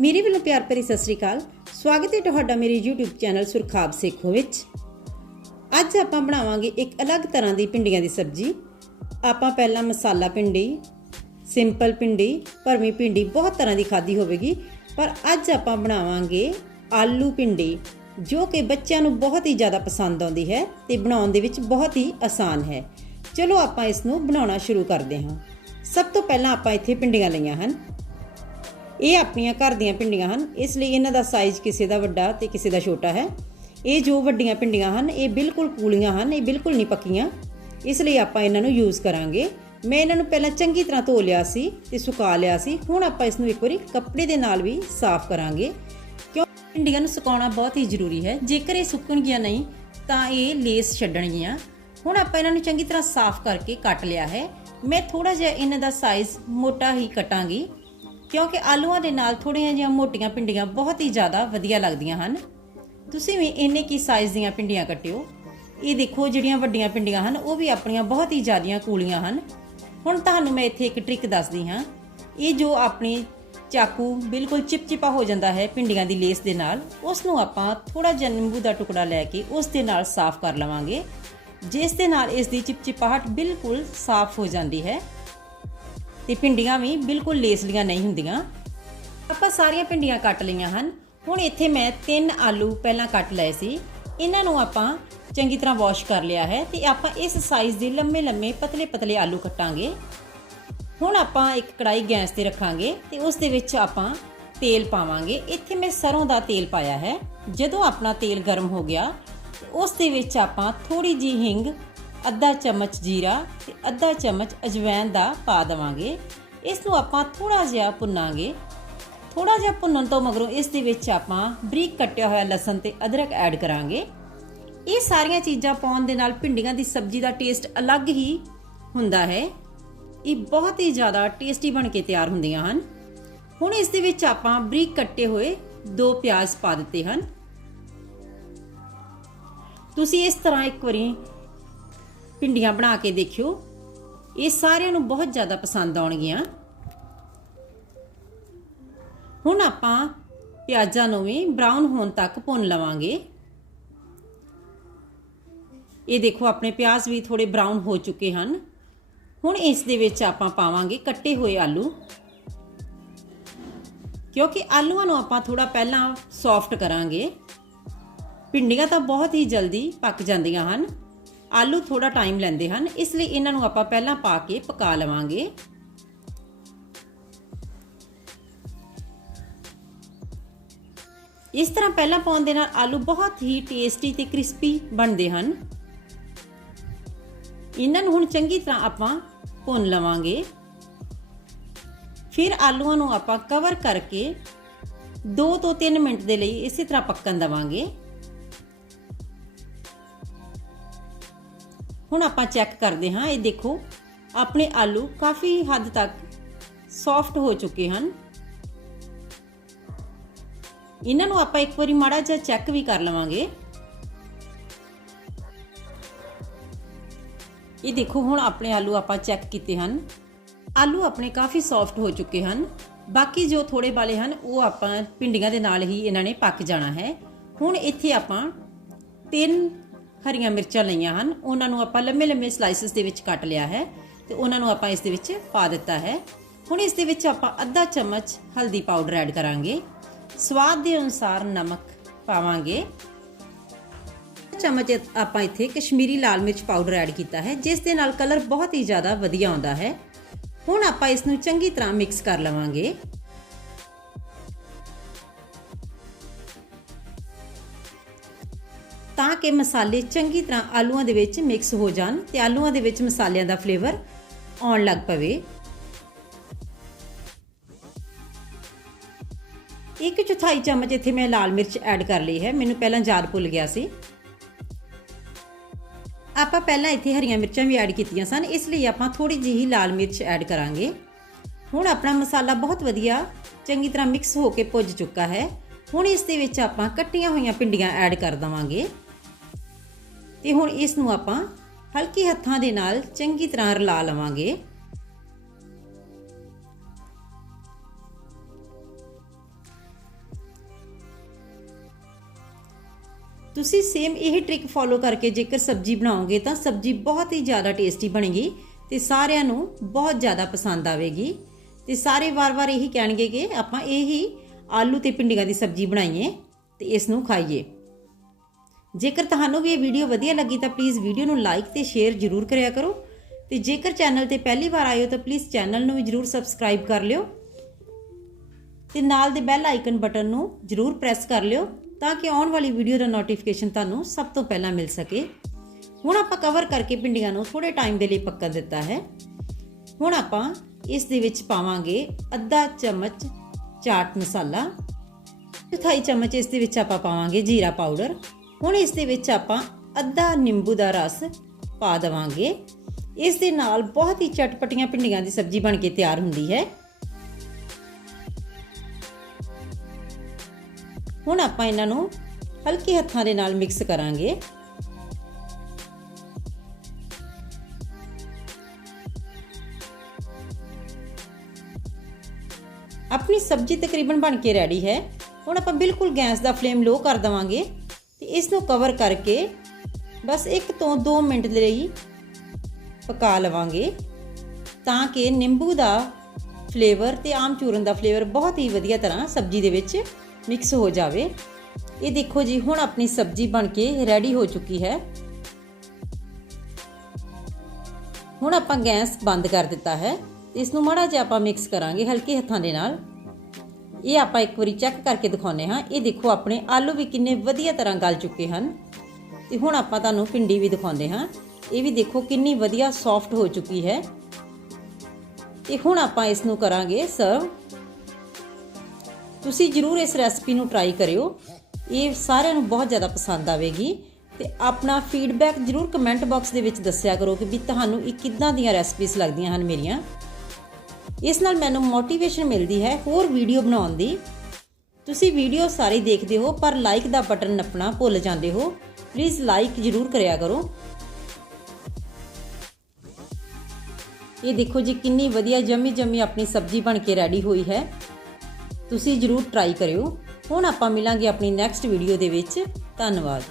ਮੇਰੇ ਵੱਲੋਂ ਪਿਆਰ ਭਰੀ ਸਤਿ ਸ੍ਰੀ ਅਕਾਲ। ਸਵਾਗਤ ਹੈ ਤੁਹਾਡਾ ਮੇਰੇ YouTube ਚੈਨਲ ਸੁਰਖਾਬ ਸੇਖੋ ਵਿੱਚ। ਅੱਜ ਆਪਾਂ ਬਣਾਵਾਂਗੇ ਇੱਕ ਅਲੱਗ ਤਰ੍ਹਾਂ ਦੀ ਪਿੰਡੀਆਂ ਦੀ ਸਬਜ਼ੀ। ਆਪਾਂ ਪਹਿਲਾਂ ਮਸਾਲਾ ਪਿੰਡੀ ਸਿੰਪਲ ਪਿੰਡੀ ਭਰਵੀਂ ਪਿੰਡੀ ਬਹੁਤ ਤਰ੍ਹਾਂ ਦੀ ਖਾਦੀ ਹੋਵੇਗੀ। ਪਰ ਅੱਜ ਆਪਾਂ ਬਣਾਵਾਂਗੇ ਆਲੂ ਪਿੰਡੀ ਜੋ ਕਿ ਬੱਚਿਆਂ ਨੂੰ ਬਹੁਤ ਹੀ ਜ਼ਿਆਦਾ ਪਸੰਦ ਆਉਂਦੀ ਹੈ ਤੇ ਬਣਾਉਣ ਦੇ ਵਿੱਚ ਬਹੁਤ ਹੀ ਆਸਾਨ ਹੈ। ਚਲੋ ਆਪਾਂ ਇਸ ਨੂੰ ਬਣਾਉਣਾ ਸ਼ੁਰੂ ਕਰਦੇ ਹਾਂ। ਸਭ ਤੋਂ ਪਹਿਲਾਂ ਆਪਾਂ ਇੱਥੇ ਪਿੰਡੀਆਂ ਲਈਆਂ ਹਨ। ਇਹ ਆਪਣੀਆਂ ਘਰ ਦੀਆਂ ਭਿੰਡੀਆਂ ਹਨ। ਇਸ ਲਈ ਇਹਨਾਂ ਦਾ ਸਾਈਜ਼ ਕਿਸੇ ਦਾ ਵੱਡਾ ਤੇ ਕਿਸੇ ਦਾ ਛੋਟਾ ਹੈ। ਇਹ ਜੋ ਵੱਡੀਆਂ ਭਿੰਡੀਆਂ ਹਨ, ਇਹ ਬਿਲਕੁਲ ਕੂਲੀਆਂ ਹਨ, ਇਹ ਬਿਲਕੁਲ ਨਹੀਂ ਪੱਕੀਆਂ। ਇਸ ਲਈ ਆਪਾਂ ਇਹਨਾਂ ਨੂੰ ਯੂਜ਼ ਕਰਾਂਗੇ। ਮੈਂ ਇਹਨਾਂ ਨੂੰ ਪਹਿਲਾਂ ਚੰਗੀ ਤਰ੍ਹਾਂ ਧੋ ਲਿਆ ਸੀ ਤੇ ਸੁਕਾ ਲਿਆ ਸੀ। ਹੁਣ ਆਪਾਂ ਇਸ ਨੂੰ ਇੱਕ ਵਾਰੀ ਕੱਪੜੇ ਦੇ ਨਾਲ ਵੀ ਸਾਫ਼ ਕਰਾਂਗੇ। ਕਿਉਂ? ਭਿੰਡੀਆਂ ਨੂੰ ਸੁਕਾਉਣਾ ਬਹੁਤ ਹੀ ਜ਼ਰੂਰੀ ਹੈ। ਜੇਕਰ ਇਹ ਸੁੱਕਣਗੀਆਂ ਨਹੀਂ, ਤਾਂ ਇਹ ਲੇਸ ਛੱਡਣਗੀਆਂ। ਹੁਣ ਆਪਾਂ ਇਹਨਾਂ ਨੂੰ ਚੰਗੀ ਤਰ੍ਹਾਂ ਸਾਫ਼ ਕਰਕੇ ਕੱਟ ਲਿਆ ਹੈ। ਮੈਂ ਥੋੜਾ ਜਿਹਾ ਇਹਨਾਂ ਦਾ ਸਾਈਜ਼ ਮੋਟਾ ਹੀ ਕਟਾਂਗੀ। ਕਿਉਂਕਿ ਆਲੂਆਂ ਦੇ ਨਾਲ ਥੋੜੀਆਂ ਜਿਹੀਆਂ ਮੋਟੀਆਂ ਪਿੰਡੀਆਂ ਬਹੁਤ ਹੀ ਜ਼ਿਆਦਾ ਵਧੀਆ ਲੱਗਦੀਆਂ ਹਨ। ਤੁਸੀਂ ਵੀ ਇੰਨੇ ਕੀ ਸਾਈਜ਼ ਦੀਆਂ ਪਿੰਡੀਆਂ ਕੱਟਿਓ। ਇਹ ਦੇਖੋ ਜਿਹੜੀਆਂ ਵੱਡੀਆਂ ਪਿੰਡੀਆਂ ਹਨ, ਉਹ ਵੀ ਆਪਣੀਆਂ ਬਹੁਤ ਹੀ ਜ਼ਿਆਦੀਆਂ ਕੂਲੀਆਂ ਹਨ। ਹੁਣ ਤੁਹਾਨੂੰ ਮੈਂ ਇੱਥੇ ਇੱਕ ਟ੍ਰਿਕ ਦੱਸਦੀ ਹਾਂ। ਇਹ ਜੋ ਆਪਣੀ ਚਾਕੂ ਬਿਲਕੁਲ ਚਿਪਚਿਪਾ ਹੋ ਜਾਂਦਾ ਹੈ ਪਿੰਡੀਆਂ ਦੀ ਲੇਸ ਦੇ ਨਾਲ ਉਸ ਨੂੰ ਆਪਾਂ ਥੋੜਾ ਜਿਹਾ ਨਿੰਬੂ ਦਾ ਟੁਕੜਾ ਲੈ ਕੇ ਉਸ ਦੇ ਨਾਲ ਸਾਫ਼ ਕਰ ਲਵਾਂਗੇ। ਜਿਸ ਦੇ ਨਾਲ ਇਸ ਦੀ ਚਿਪਚਿਪਾਹਟ ਬਿਲਕੁਲ ਸਾਫ਼ ਹੋ ਜਾਂਦੀ ਹੈ। ਤੇ ਭਿੰਡੀਆਂ ਵੀ ਬਿਲਕੁਲ ਲੇਸਲੀਆਂ ਨਹੀਂ ਹੁੰਦੀਆਂ। ਆਪਾਂ ਸਾਰੀਆਂ ਭਿੰਡੀਆਂ ਕੱਟ ਲਈਆਂ ਹਨ। ਹੁਣ ਇੱਥੇ ਮੈਂ ਤਿੰਨ ਆਲੂ ਪਹਿਲਾਂ ਕੱਟ ਲਏ ਸੀ। ਇਹਨਾਂ ਨੂੰ ਆਪਾਂ ਚੰਗੀ ਤਰ੍ਹਾਂ ਵਾਸ਼ ਕਰ ਲਿਆ ਹੈ ਤੇ ਆਪਾਂ ਇਸ ਸਾਈਜ਼ ਦੇ ਲੰਮੇ ਲੰਮੇ ਪਤਲੇ ਪਤਲੇ ਆਲੂ ਕੱਟਾਂਗੇ। ਹੁਣ ਆਪਾਂ ਇੱਕ ਕੜਾਈ ਗੈਸ ਤੇ ਰੱਖਾਂਗੇ ਤੇ ਉਸ ਦੇ ਵਿੱਚ ਆਪਾਂ ਤੇਲ ਪਾਵਾਂਗੇ। ਇੱਥੇ ਮੈਂ ਸਰੋਂ ਦਾ ਤੇਲ ਪਾਇਆ ਹੈ। ਜਦੋਂ ਆਪਣਾ ਤੇਲ ਗਰਮ ਹੋ ਗਿਆ, ਉਸ ਦੇ ਵਿੱਚ ਆਪਾਂ ਥੋੜੀ ਜੀ ਹਿੰਗ ਅੱਧਾ ਚਮਚ ਜੀਰਾ ਤੇ ਅੱਧਾ ਚਮਚ ਅਜਵਾਇਣ ਦਾ ਪਾ ਦਵਾਂਗੇ। ਇਸ ਨੂੰ ਆਪਾਂ ਥੋੜਾ ਜਿਹਾ ਭੁੰਨਾਂਗੇ। ਥੋੜਾ ਜਿਹਾ ਭੁੰਨਣ ਤੋਂ ਮਗਰੋਂ ਇਸ ਦੇ ਵਿੱਚ ਆਪਾਂ ਬਰੀਕ ਕੱਟਿਆ ਹੋਇਆ ਲਸਣ ਤੇ ਅਦਰਕ ਐਡ ਕਰਾਂਗੇ। ਇਹ ਸਾਰੀਆਂ ਚੀਜ਼ਾਂ ਪਾਉਣ ਦੇ ਨਾਲ ਭਿੰਡੀਆਂ ਦੀ ਸਬਜ਼ੀ ਦਾ ਟੇਸਟ ਅਲੱਗ ਹੀ ਹੁੰਦਾ ਹੈ। ਇਹ ਬਹੁਤ ਹੀ ਜ਼ਿਆਦਾ ਟੇਸਟੀ ਬਣ ਕੇ ਤਿਆਰ ਹੁੰਦੀਆਂ ਹਨ। ਹੁਣ ਇਸ ਦੇ ਵਿੱਚ ਆਪਾਂ ਬਰੀਕ ਕੱਟੇ ਹੋਏ ਦੋ ਪਿਆਜ਼ ਪਾ ਦਿੱਤੇ ਹਨ। ਤੁਸੀਂ ਇਸ ਤਰ੍ਹਾਂ ਇੱਕ ਵਾਰੀ ਭਿੰਡੀਆਂ ਬਣਾ ਕੇ ਦੇਖਿਓ। ਇਹ ਸਾਰਿਆਂ ਨੂੰ ਬਹੁਤ ਜ਼ਿਆਦਾ ਪਸੰਦ ਆਉਣਗੀਆਂ। ਹੁਣ ਆਪਾਂ ਪਿਆਜ਼ਾਂ ਨੂੰ ਵੀ ਬ੍ਰਾਊਨ ਹੋਣ ਤੱਕ ਭੁੰਨ ਲਵਾਂਗੇ। ਇਹ ਦੇਖੋ, ਆਪਣੇ ਪਿਆਜ਼ ਵੀ ਥੋੜੇ ਬ੍ਰਾਊਨ ਹੋ ਚੁੱਕੇ ਹਨ। ਹੁਣ ਇਸ ਦੇ ਵਿੱਚ ਆਪਾਂ ਪਾਵਾਂਗੇ ਕੱਟੇ ਹੋਏ ਆਲੂ। ਕਿਉਂਕਿ ਆਲੂਆਂ ਨੂੰ ਆਪਾਂ ਥੋੜਾ ਪਹਿਲਾਂ ਸੌਫਟ ਕਰਾਂਗੇ। ਭਿੰਡੀਆਂ ਤਾਂ ਬਹੁਤ ਹੀ ਜਲਦੀ ਪੱਕ ਜਾਂਦੀਆਂ ਹਨ। ਆਲੂ ਥੋੜਾ ਟਾਈਮ ਲੈਂਦੇ ਹਨ। ਇਸ ਲਈ ਇਹਨਾਂ ਨੂੰ ਆਪਾਂ ਪਹਿਲਾਂ ਪਾ ਕੇ ਪਕਾ ਲਵਾਂਗੇ। ਇਸ ਤਰ੍ਹਾਂ ਪਹਿਲਾਂ ਪਾਉਣ ਦੇ ਨਾਲ ਆਲੂ ਬਹੁਤ ਹੀ ਟੇਸਟੀ ਤੇ ਕ੍ਰਿਸਪੀ ਬਣਦੇ ਹਨ। ਇਹਨਾਂ ਨੂੰ ਹੁਣ ਚੰਗੀ ਤਰ੍ਹਾਂ ਆਪਾਂ ਭੁੰਨ ਲਵਾਂਗੇ। ਫਿਰ ਆਲੂਆਂ ਨੂੰ ਆਪਾਂ ਕਵਰ ਕਰਕੇ 2 ਤੋਂ 3 ਮਿੰਟ ਦੇ ਲਈ ਇਸੇ ਤਰ੍ਹਾਂ ਪੱਕਣ ਦਵਾਂਗੇ। ਹੁਣ ਆਪਾਂ ਚੈੱਕ ਕਰਦੇ ਹਾਂ, ਇਹ ਦੇਖੋ, ਆਪਣੇ ਆਲੂ ਕਾਫੀ ਹੱਦ ਤੱਕ ਸੌਫਟ ਹੋ ਚੁੱਕੇ ਹਨ। ਇਹਨਾਂ ਨੂੰ ਆਪਾਂ ਇੱਕ ਵਾਰੀ ਮਾੜਾ ਜਿਹਾ ਚੈੱਕ ਵੀ ਕਰ ਲਵਾਂਗੇ। ਇਹ ਦੇਖੋ, ਹੁਣ ਆਪਣੇ ਆਲੂ ਆਪਾਂ ਚੈੱਕ ਕੀਤੇ ਹਨ। ਆਲੂ ਆਪਣੇ ਕਾਫੀ ਸੌਫਟ ਹੋ ਚੁੱਕੇ ਹਨ। ਬਾਕੀ ਜੋ ਥੋੜੇ ਵਾਲੇ ਹਨ, ਉਹ ਆਪਾਂ ਪਿੰਡੀਆਂ ਦੇ ਨਾਲ ਹੀ ਇਹਨਾਂ ਨੇ ਪੱਕ ਜਾਣਾ ਹੈ। ਹੁਣ ਇੱਥੇ ਆਪਾਂ ਤਿੰਨ ਹਰੀਆਂ ਮਿਰਚਾਂ ਲਈਆਂ ਹਨ। ਉਹਨਾਂ ਨੂੰ ਆਪਾਂ ਲੰਮੇ ਲੰਮੇ ਸਲਾਈਸਸ ਦੇ ਵਿੱਚ ਕੱਟ ਲਿਆ ਹੈ ਤੇ ਉਹਨਾਂ ਨੂੰ ਆਪਾਂ ਇਸ ਦੇ ਵਿੱਚ ਪਾ ਦਿੱਤਾ ਹੈ। ਹੁਣ ਇਸ ਦੇ ਵਿੱਚ ਆਪਾਂ ਅੱਧਾ ਚਮਚ ਹਲਦੀ ਪਾਊਡਰ ਐਡ ਕਰਾਂਗੇ। ਸਵਾਦ ਦੇ ਅਨੁਸਾਰ ਨਮਕ ਪਾਵਾਂਗੇ। ਚਮਚ ਆਪਾਂ ਇੱਥੇ ਕਸ਼ਮੀਰੀ ਲਾਲ ਮਿਰਚ ਪਾਊਡਰ ਐਡ ਕੀਤਾ ਹੈ, ਜਿਸ ਦੇ ਨਾਲ ਕਲਰ ਬਹੁਤ ਹੀ ਜ਼ਿਆਦਾ ਵਧੀਆ ਆਉਂਦਾ ਹੈ। ਹੁਣ ਆਪਾਂ ਇਸ ਨੂੰ ਚੰਗੀ ਤਰ੍ਹਾਂ ਮਿਕਸ ਕਰ ਲਵਾਂਗੇ। ਤਾਂ ਕਿ ਮਸਾਲੇ ਚੰਗੀ ਤਰ੍ਹਾਂ ਆਲੂਆਂ ਦੇ ਵਿੱਚ ਮਿਕਸ ਹੋ ਜਾਣ ਤੇ ਆਲੂਆਂ ਦੇ ਵਿੱਚ ਮਸਾਲਿਆਂ ਦਾ ਫਲੇਵਰ ਆਉਣ ਲੱਗ ਪਵੇ। ਇੱਕ ਚੌਥਾਈ ਚਮਚ ਇੱਥੇ ਮੈਂ ਲਾਲ ਮਿਰਚ ਐਡ ਕਰ ਲਈ ਹੈ। ਮੈਨੂੰ ਪਹਿਲਾਂ ਯਾਦ ਭੁੱਲ ਗਿਆ ਸੀ। ਆਪਾਂ ਪਹਿਲਾਂ ਇੱਥੇ ਹਰੀਆਂ ਮਿਰਚਾਂ ਵੀ ਐਡ ਕੀਤੀਆਂ ਸਨ। ਇਸ ਲਈ ਆਪਾਂ ਥੋੜੀ ਜਿਹੀ ਲਾਲ ਮਿਰਚ ਐਡ ਕਰਾਂਗੇ। ਹੁਣ ਆਪਣਾ ਮਸਾਲਾ ਬਹੁਤ ਵਧੀਆ ਚੰਗੀ ਤਰ੍ਹਾਂ ਮਿਕਸ ਹੋ ਕੇ ਭੁੱਜ ਚੁੱਕਾ ਹੈ। ਹੁਣ ਇਸ ਦੇ ਵਿੱਚ ਆਪਾਂ ਕੱਟੀਆਂ ਹੋਈਆਂ ਪਿੰਡੀਆਂ ਐਡ ਕਰ ਦਵਾਂਗੇ। ਤੇ ਹੁਣ ਇਸ ਨੂੰ ਆਪਾਂ ਹਲਕੀ ਹੱਥਾਂ ਦੇ ਨਾਲ ਚੰਗੀ ਤਰ੍ਹਾਂ ਰਲਾ ਲਵਾਂਗੇ। ਤੁਸੀਂ ਸੇਮ ਇਹ ਟ੍ਰਿਕ ਫੋਲੋ ਕਰਕੇ ਜੇਕਰ ਸਬਜ਼ੀ ਬਣਾਓਗੇ ਤਾਂ ਸਬਜ਼ੀ ਬਹੁਤ ਹੀ ਜ਼ਿਆਦਾ ਟੇਸਟੀ ਬਣੇਗੀ ਤੇ ਸਾਰਿਆਂ ਨੂੰ ਬਹੁਤ ਜ਼ਿਆਦਾ ਪਸੰਦ ਆਵੇਗੀ। ਤੇ ਸਾਰੇ ਵਾਰ-ਵਾਰ ਇਹੀ ਕਹਿਣਗੇ ਕਿ ਆਪਾਂ ਇਹੀ ਆਲੂ ਤੇ ਪਿੰਡੀਆਂ ਦੀ ਸਬਜ਼ੀ ਬਣਾਈਏ ਤੇ ਇਸ ਨੂੰ ਖਾਈਏ। ਜੇਕਰ ਤੁਹਾਨੂੰ ਵੀ ਇਹ ਵੀਡੀਓ ਵਧੀਆ ਲੱਗੀ ਤਾਂ ਪਲੀਜ਼ ਵੀਡੀਓ ਨੂੰ ਲਾਈਕ ਤੇ ਸ਼ੇਅਰ ਜ਼ਰੂਰ ਕਰਿਆ ਕਰੋ। ਤੇ ਜੇਕਰ ਚੈਨਲ ਤੇ ਪਹਿਲੀ ਵਾਰ ਆਇਓ ਤਾਂ ਪਲੀਜ਼ ਚੈਨਲ ਨੂੰ ਵੀ ਜ਼ਰੂਰ ਸਬਸਕ੍ਰਾਈਬ ਕਰ ਲਿਓ। ਤੇ ਨਾਲ ਦੇ ਬੈਲ ਆਈਕਨ ਬਟਨ ਨੂੰ ਜ਼ਰੂਰ ਪ੍ਰੈਸ ਕਰ ਲਿਓ ਤਾਂ ਕਿ ਆਉਣ ਵਾਲੀ ਵੀਡੀਓ ਦਾ ਨੋਟੀਫਿਕੇਸ਼ਨ ਤੁਹਾਨੂੰ ਸਭ ਤੋਂ ਪਹਿਲਾਂ ਮਿਲ ਸਕੇ। ਹੁਣ ਆਪਾਂ ਕਵਰ ਕਰਕੇ ਭਿੰਡੀਆਂ ਨੂੰ ਥੋੜੇ ਟਾਈਮ ਦੇ ਲਈ ਪੱਕਾ ਦਿੱਤਾ ਹੈ। ਹੁਣ ਆਪਾਂ ਇਸ ਦੇ ਵਿੱਚ ਪਾਵਾਂਗੇ ਅੱਧਾ ਚਮਚ ਚਾਟ ਮਸਾਲਾ। ਚੌਥਾਈ ਚਮਚ ਇਸ ਦੇ ਵਿੱਚ ਆਪਾਂ ਪਾਵਾਂਗੇ ਜੀਰਾ ਪਾਊਡਰ। ਹੁਣ ਇਸ ਦੇ ਵਿੱਚ ਆਪਾਂ ਅੱਧਾ ਨਿੰਬੂ ਦਾ ਰਸ ਪਾ ਦੇਵਾਂਗੇ। ਇਸ ਦੇ ਨਾਲ ਬਹੁਤ ਹੀ ਚਟਪਟੀਆਂ ਭਿੰਡੀਆਂ ਦੀ ਸਬਜ਼ੀ ਬਣ ਕੇ ਤਿਆਰ ਹੁੰਦੀ ਹੈ। ਹੁਣ ਆਪਾਂ ਇਹਨਾਂ ਨੂੰ ਹਲਕੇ ਹੱਥਾਂ ਦੇ ਨਾਲ ਮਿਕਸ ਕਰਾਂਗੇ। ਆਪਣੀ ਸਬਜ਼ੀ ਤਕਰੀਬਨ ਬਣ ਕੇ ਰੈਡੀ ਹੈ। ਹੁਣ ਆਪਾਂ ਬਿਲਕੁਲ ਗੈਸ ਦਾ ਫਲੇਮ ਲੋ ਕਰ ਦਵਾਂਗੇ। ਤੇ ਇਸ ਨੂੰ ਕਵਰ ਕਰਕੇ ਬਸ 1 ਤੋਂ 2 ਮਿੰਟ ਦੇ ਲਈ ਪਕਾ ਲਵਾਂਗੇ ਤਾਂ ਕਿ ਨਿੰਬੂ ਦਾ ਫਲੇਵਰ ਤੇ ਆਮ ਚੂਰਨ ਦਾ ਫਲੇਵਰ ਬਹੁਤ ਹੀ ਵਧੀਆ ਤਰ੍ਹਾਂ ਸਬਜ਼ੀ ਦੇ ਵਿੱਚ ਮਿਕਸ ਹੋ ਜਾਵੇ। ਇਹ ਦੇਖੋ ਜੀ, ਹੁਣ ਆਪਣੀ ਸਬਜ਼ੀ ਬਣ ਕੇ ਰੈਡੀ ਹੋ ਚੁੱਕੀ ਹੈ। ਹੁਣ ਆਪਾਂ ਗੈਸ ਬੰਦ ਕਰ ਦਿੱਤਾ ਹੈ। ਇਸ ਨੂੰ ਮਾੜਾ ਜਿਹਾ ਆਪਾਂ ਮਿਕਸ ਕਰਾਂਗੇ ਹਲਕੇ ਹੱਥਾਂ ਦੇ ਨਾਲ। ਇਹ ਆਪਾਂ ਇੱਕ ਵਾਰੀ ਚੈੱਕ ਕਰਕੇ ਦਿਖਾਉਨੇ ਹਾਂ। ਇਹ ਦੇਖੋ, ਆਪਣੇ ਆਲੂ ਵੀ ਕਿੰਨੇ ਵਧੀਆ ਤਰ੍ਹਾਂ ਗਲ ਚੁੱਕੇ ਹਨ। ਤੇ ਹੁਣ ਆਪਾਂ ਤੁਹਾਨੂੰ ਪਿੰਡੀ ਵੀ ਦਿਖਾਉਂਦੇ ਹਾਂ। ਇਹ ਵੀ ਦੇਖੋ, ਕਿੰਨੀ ਵਧੀਆ ਸੌਫਟ ਹੋ ਚੁੱਕੀ ਹੈ। ਤੇ ਹੁਣ ਆਪਾਂ ਇਸ ਨੂੰ ਕਰਾਂਗੇ ਸਰਵ ਤੁਸੀਂ ਜਰੂਰ ਇਸ ਰੈਸਪੀ ਨੂੰ ਟਰਾਈ ਕਰਿਓ। ਇਹ ਸਾਰਿਆਂ ਨੂੰ ਬਹੁਤ ਜ਼ਿਆਦਾ ਪਸੰਦ ਆਵੇਗੀ। ਤੇ ਆਪਣਾ ਫੀਡਬੈਕ ਜਰੂਰ ਕਮੈਂਟ ਬਾਕਸ ਦੇ ਵਿੱਚ ਦੱਸਿਆ ਕਰੋ ਕਿ ਵੀ ਤੁਹਾਨੂੰ ਇਹ ਕਿੱਦਾਂ ਦੀਆਂ ਰੈਸਪੀਜ਼ ਲੱਗਦੀਆਂ ਹਨ ਮੇਰੀਆਂ। ਇਸ ਨਾਲ ਮੈਨੂੰ ਮੋਟੀਵੇਸ਼ਨ ਮਿਲਦੀ ਹੈ ਹੋਰ ਵੀਡੀਓ ਬਣਾਉਣ ਦੀ। ਤੁਸੀਂ ਵੀਡੀਓ ਸਾਰੀ ਦੇਖਦੇ ਹੋ, ਪਰ ਲਾਈਕ ਦਾ ਬਟਨ ਨੱਪਣਾ ਭੁੱਲ ਜਾਂਦੇ ਹੋ। ਪਲੀਜ਼ ਲਾਈਕ ਜਰੂਰ ਕਰਿਆ ਕਰੋ। ਇਹ ਦੇਖੋ ਜੀ, ਕਿੰਨੀ ਵਧੀਆ ਜੰਮੀ ਜੰਮੀ ਆਪਣੀ ਸਬਜ਼ੀ ਬਣ ਕੇ ਰੈਡੀ ਹੋਈ ਹੈ। ਤੁਸੀਂ ਜਰੂਰ ਟਰਾਈ ਕਰਿਓ। ਹੁਣ ਆਪਾਂ ਮਿਲਾਂਗੇ ਆਪਣੀ ਨੈਕਸਟ ਵੀਡੀਓ ਦੇ ਵਿੱਚ। ਧੰਨਵਾਦ।